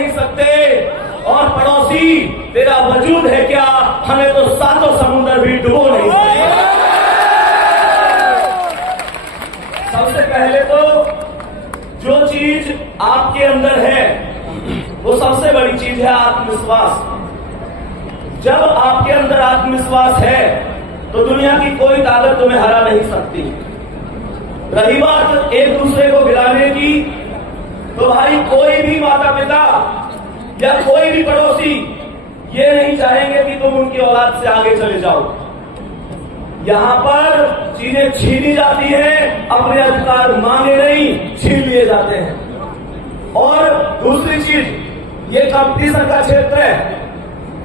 नहीं सकते, और पड़ोसी तेरा वजूद है क्या, हमें तो सातों समुद्र भी डुबो नहीं सकते। सबसे पहले तो जो चीज आपके अंदर है वो सबसे बड़ी चीज है आत्मविश्वास। जब आपके अंदर आत्मविश्वास है तो दुनिया की कोई ताकत तुम्हें हरा नहीं सकती। रही बात एक दूसरे को गिराने की, तो भाई कोई भी माता पिता या कोई भी पड़ोसी ये नहीं चाहेंगे कि तुम उनकी औलाद से आगे चले जाओ। यहां पर चीजें छीनी जाती हैं, अपने अधिकार मांगे नहीं, छीन लिए जाते हैं। और दूसरी चीज, ये कंपटीशन का क्षेत्र है।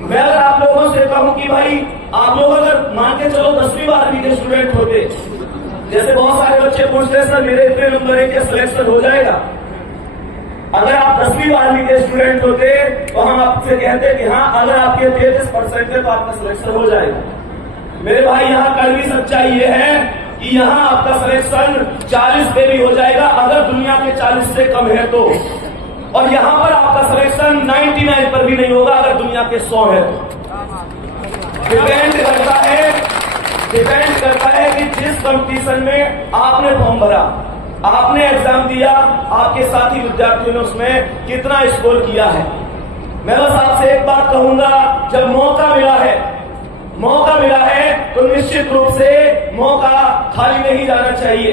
मैं अगर आप लोगों से कहूं कि भाई आप लोग अगर मान के चलो 10वीं 12वीं के स्टूडेंट होते, जैसे बहुत सारे बच्चे पूछते हैं सर मेरे इतने नंबर है क्या सिलेक्शन हो जाएगा। अगर आप 10वीं 12वीं के स्टूडेंट होते तो हम आपसे कहते कि हाँ अगर आपके 33% है तो आपका सिलेक्शन हो जाएगा। मेरे भाई यहाँ कड़वी सच्चाई ये है कि यहाँ आपका सिलेक्शन 40 पे भी हो जाएगा अगर दुनिया के 40 से कम है तो, और यहाँ पर आपका सिलेक्शन 99 पर भी नहीं होगा अगर दुनिया के 100 है तो। डिपेंड करता है कि जिस कंपटीशन में आपने फॉर्म भरा, आपने एग्जाम दिया, आपके साथी विद्यार्थियों ने उसमें कितना स्कोर किया है। मैं बस आपसे एक बात कहूंगा, जब मौका मिला है तो निश्चित रूप से मौका खाली नहीं जाना चाहिए।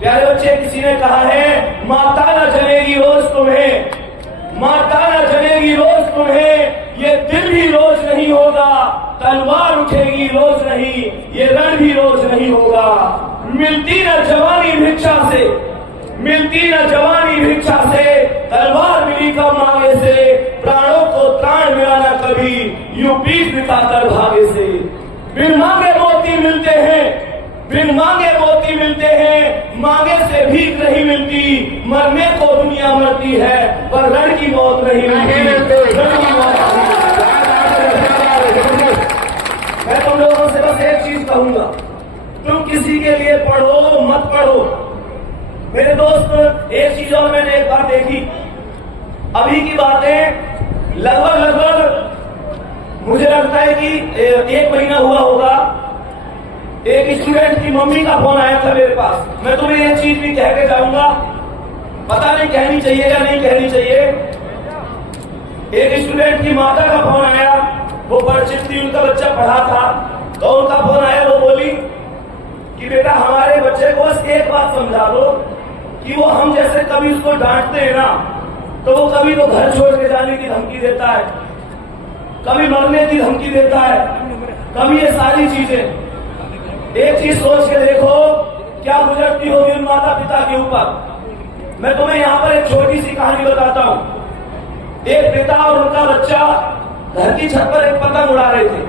प्यारे बच्चे, किसी ने कहा है माता न जलेगी रोज तुम्हें, माता न जलेगी रोज तुम्हें, ये दिल भी रोज नहीं होगा, तलवार उठेगी रोज नहीं, ये रण भी रोज नहीं होगा। मिलती न जवानी भिक्षा से, तलवार मिली कम मांगे से, प्राणों को त्राण मिला न कभी, यूं पीठ दिखाकर भागे से। बिन मांगे मोती मिलते हैं, मांगे से भीख नहीं मिलती, मरने को दुनिया मरती है पर रण की मौत नहीं मिलती। मैं तुम लोगों से बस एक चीज कहूंगा, तुम किसी के लिए पढ़ो मत पढ़ो। मेरे दोस्त, एक चीज और मैंने एक बार देखी, अभी की बातें लगभग मुझे लगता है कि 1 महीना हुआ होगा, एक स्टूडेंट की मम्मी का फोन आया था मेरे पास। मैं तुम्हें ये चीज भी कह के जाऊंगा, पता नहीं कहनी चाहिए या नहीं कहनी चाहिए। एक स्टूडेंट की माता का फोन आया, वो परिचित थी, उनका बच्चा पढ़ा था, तो उनका फोन आया, वो बोली कि बेटा हमारे बच्चे को बस एक बात समझा दो कि वो हम जैसे कभी उसको डांटते हैं ना तो वो कभी तो घर छोड़ के जाने की धमकी देता है, कभी मरने की धमकी देता है, कभी ये सारी चीजें। एक चीज सोच के देखो क्या गुजरती होगी उन माता पिता के ऊपर। मैं तुम्हें यहाँ पर एक छोटी सी कहानी बताता हूँ। एक पिता और उनका बच्चा घर की छत पर एक पतंग उड़ा रहे थे।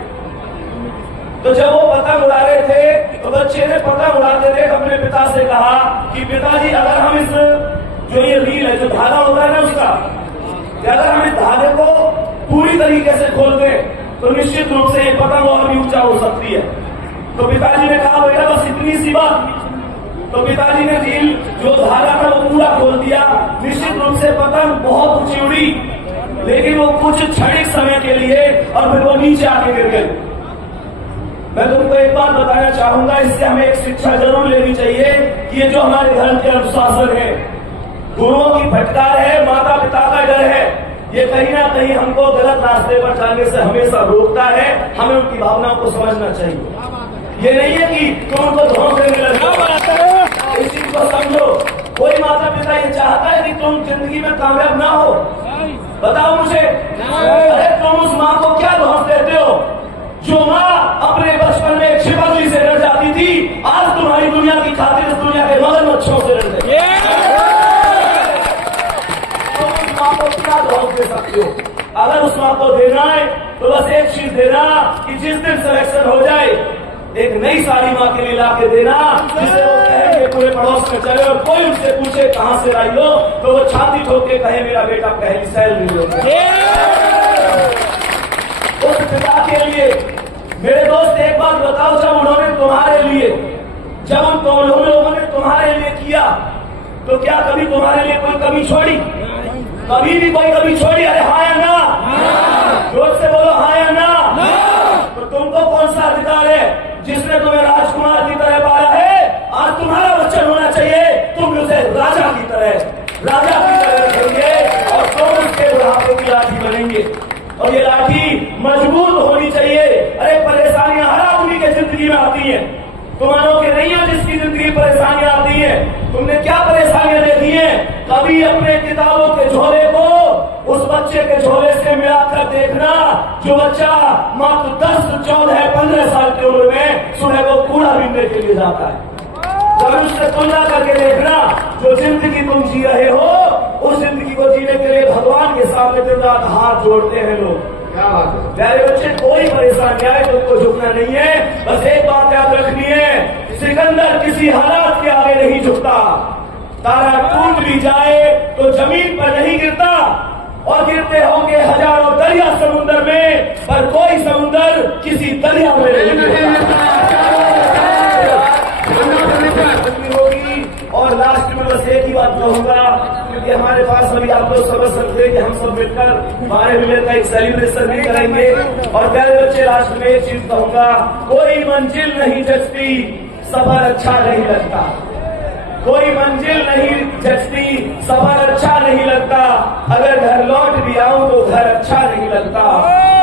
तो जब वो पतंग उड़ा रहे थे तो बच्चे ने पतंग उड़ाते थे अपने पिता से कहा कि पिताजी अगर हम इस जो ये रील है, जो धागा होता है ना उसका, अगर हम इस धागे को पूरी तरीके से खोल दें तो निश्चित रूप से ये पतंग और भी ऊंचा हो सकती है। तो पिताजी ने कहा बेटा बस इतनी सी बात। तो पिताजी ने रील जो धागा था वो पूरा खोल दिया। निश्चित रूप से पतंग बहुत ऊंची उड़ी, लेकिन वो कुछ क्षणिक समय के लिए और फिर वो नीचे आके गिर गए। मैं तुमको एक बात बताना चाहूंगा, इससे हमें एक शिक्षा जरूर लेनी चाहिए कि ये जो हमारे धर्म के अनुशासन है, गुरुओं की फटकार है, माता पिता का डर है, ये कहीं ना कहीं हमको गलत रास्ते पर जाने से हमेशा रोकता है। हमें उनकी भावनाओं को समझना चाहिए। ये नहीं है कि तुम उनको धोखे में लगा, इस चीज को समझो। कोई माता पिता ये चाहता है कि तुम जिंदगी में कामयाब ना हो? बताओ मुझे। अरे तुम उस माँ को क्या धोख देते हो जो माँ अपने बचपन में छिपकली से डर जाती थी, आज तुम्हारी दुनिया की खातिर इस दुनिया के मगरमच्छों से डर जाती है। तुम उस माँ को क्या धोख दे सकते हो? अगर उस माँ को देना है तो बस एक चीज देना कि जिस दिन सिलेक्शन हो जाए एक नई साड़ी माँ के लिए ला के देना, जिसे वो कहेंगे पूरे पड़ोस में चले और कोई उनसे पूछे कहाँ से लाई हो तो वो छाती ठोक के कहे मेरा बेटा पहली सैलरी लो। उस पिता के लिए मेरे दोस्त एक बात बताओ, जब उन्होंने तुम्हारे लिए, जब उन लोगों ने तुम्हारे लिए किया तो क्या कभी तुम्हारे लिए कोई कमी छोड़ी? कभी भी कोई कभी छोड़ी, अरे हाँ या ना? जोर से बोलो हाँ या ना? तो तुमको कौन सा अधिकार है जिसने तुम्हें राजकुमार की तरह पाला है? आज तुम्हारा वचन होना चाहिए, तुम उसे राजा की तरह रखेंगे और तुम उसके बुढ़ापे की लाठी बनेंगे। और ये लाठी मजबूत होनी चाहिए। अरे परेशानियां हर आदमी के जिंदगी में आती हैं, तुम मानोगे नहीं है जिसकी जिंदगी परेशानियां आती हैं। तुमने क्या परेशानियां देखी हैं? कभी अपने किताबों के झोले को उस बच्चे के झोले से मिलाकर देखना जो बच्चा मात्र 10, 14, 15 साल की उम्र में सुबह को कूड़ा बीनने के लिए जाता है। कभी उससे तुलना करके देखना जो जिंदगी तुम जी रहे हो, उस जिंदगी को जीने के लिए भगवान के सामने दिन रात हाथ जोड़ते हैं लोग। प्यारे बच्चे, कोई परेशानी आए तो उनको झुकना नहीं है। बस एक बात याद रखनी है, सिकंदर किसी हालात के आगे नहीं झुकता। तारा टूट भी जाए तो जमीन पर नहीं गिरता, और गिरते होंगे हजारों दरिया समुद्र में, पर कोई समुद्र किसी दरिया में नहीं गिरता। होगी। और लास्ट में बस एक ही बात कहूंगा, क्योंकि हमारे पास अभी आप लोग समझ सकते हैं कि हम सब मिलकर 12 मिनट का एक सेलिब्रेशन भी करेंगे। और प्यारे बच्चे, लास्ट में एक चीज कहूंगा, कोई मंजिल नहीं जचती, सफर अच्छा नहीं लगता। कोई मंजिल नहीं जचती, सफर अच्छा नहीं लगता। अगर घर लौट भी आऊं तो घर अच्छा नहीं लगता।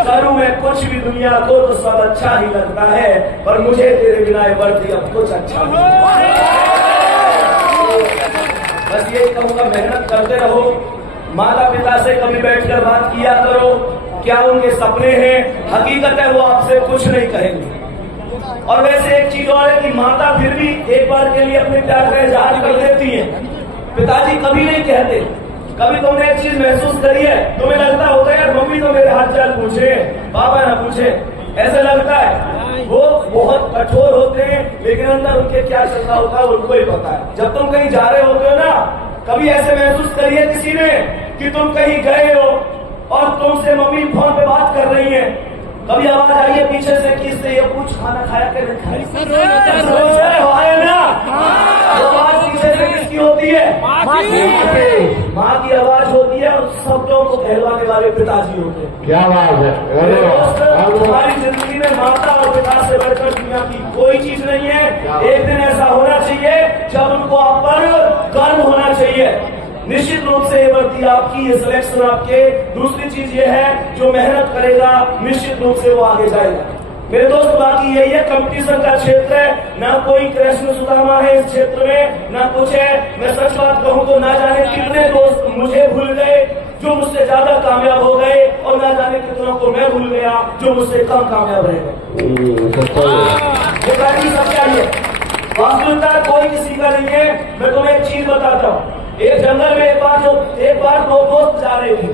करूं मैं कुछ भी दुनिया को तो सब अच्छा ही लगता है, पर मुझे तेरे बिना वर्दी अब कुछ अच्छा नहीं। बस यही कहूंगा, मेहनत करते रहो, माता पिता से कभी बैठकर बात किया करो, क्या उनके सपने हैं, हकीकत है वो आपसे कुछ नहीं कहेंगे। और वैसे एक चीज और है कि माता फिर भी एक बार के लिए अपने प्यार का इजहार कर देती है, पिताजी कभी नहीं कहते। कभी तुमने एक चीज महसूस करी है, तुम्हें लगता होगा यार मम्मी तो मेरे हाथ चाल पूछे, पापा ना पूछे, ऐसा लगता है। वो बहुत कठोर होते हैं, लेकिन अंदर उनके क्या चल रहा होता है उनको ही पता है। जब तुम कहीं जा रहे होते हो ना, कभी ऐसे महसूस करिए किसी ने कि तुम कहीं गए हो और तुमसे मम्मी फोन पे बात कर रही है, कभी आवाज आई है पीछे से कि इससे ये कुछ खाना खाया कर ना, आवाज पीछे से किसकी होती है? माँ की आवाज होती है, और शब्दों को कहलवाने वाले पिताजी होते हैं। क्या बात है। हमारी जिंदगी में माता और पिता से बढ़कर दुनिया की कोई चीज नहीं है। एक दिन ऐसा होना चाहिए जब उनको आप पर गर्व होना चाहिए। निश्चित रूप से ये वर्दी आपकी, ये सिलेक्शन आपके। दूसरी चीज ये है, जो मेहनत करेगा निश्चित रूप से वो आगे जाएगा। मेरे दोस्त, बाकी यही है, कंपटीशन का क्षेत्र है, ना कोई कृष्ण सुदामा है इस क्षेत्र में, ना कुछ है। मैं सच बात कहूं तो ना जाने कितने दोस्त मुझे भूल गए जो मुझसे ज्यादा कामयाब हो गए, और ना जाने कितनों को मैं भूल गया जो मुझसे कम कामयाब रह गए। ये बाकी सब चाहिए, वास्तविकता कोई किसी का नहीं है। मैं तुम्हें एक चीज बताता हूँ, एक जंगल में एक बार दो दोस्त जा रहे थे,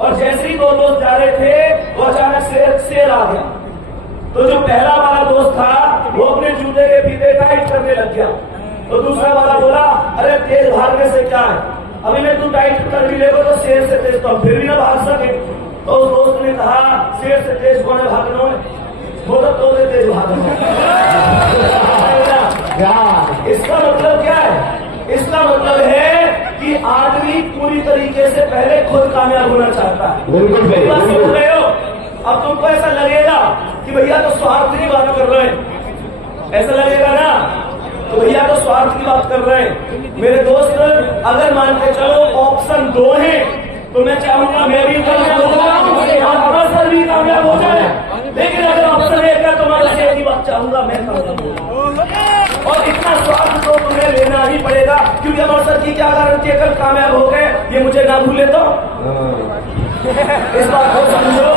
और जैसे ही दो दोस्त जा रहे थे वो अचानक शेर आ गया। तो जो पहला वाला दोस्त था वो अपने जूते के फीते टाइट करने लग गया, तो दूसरा वाला बोला, अरे तेज भागने से क्या है, अभी मैं तू टाइट कर भी लेगा तो शेर से तेज तो फिर भी ना भाग सके। तो उस दोस्त ने कहा, शेर से तेज कौन है भागना है, वो तो तेज भागना। इसका मतलब क्या है? इसका मतलब है कि आदमी पूरी तरीके से पहले खुद कामयाब होना चाहता है। मेरी बात सुन रहे हो? अब तुमको ऐसा लगेगा कि भैया तो स्वार्थ की बात कर रहे हैं, ऐसा लगेगा ना, तो भैया तो स्वार्थ की बात कर रहे हैं। मेरे दोस्त, अगर मान के चलो ऑप्शन 2 है, तो मैं चाहूंगा मैं भी कामयाब हो जाऊं और हमारा सर भी कामयाब हो जाए। लेकिन अगर ऑप्शन 1 है तो मैं एक ही बात चाहूंगा, मैं कामयाब हो जाऊं। और इतना स्वार्थ तो तुम्हें लेना ही पड़ेगा, क्योंकि हमारे सर की क्या गारंटी है कल कामयाब हो गए ये मुझे ना भूले तो। इस बात को समझो।